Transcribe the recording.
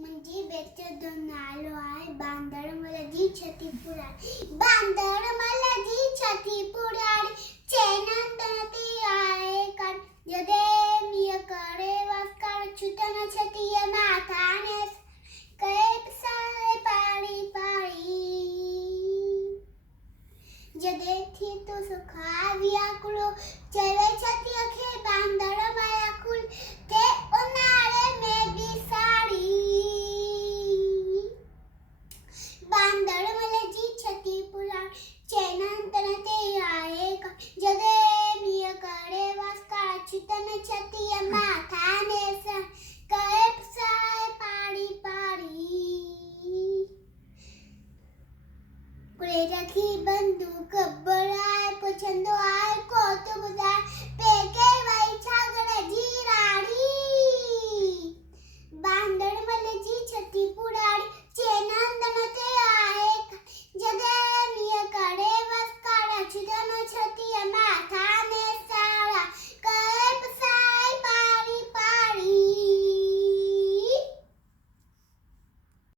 म्हणजे बेचनालो आहे बांदर मला जी छती पुराड़ी बांदर मला जी छती पुराड़ी चैनंदनती आए कर जदे मिय करे वास्कार छुटन छती माथाने कैप सारे पाड़ी पाड़ी जदे थी तो सुखा व्याकुलो चले छती अखे बांदर माया कुल ते उनारे में बिसाड़ी बांदर मला जी छती पुरा चैनंतन ते आए का जदे मिय करे वास्का छुटन छती माथाने सा कैप सारे पाड़ी पाड़ी कुले रखी बंदूक बड़ाए पछंदो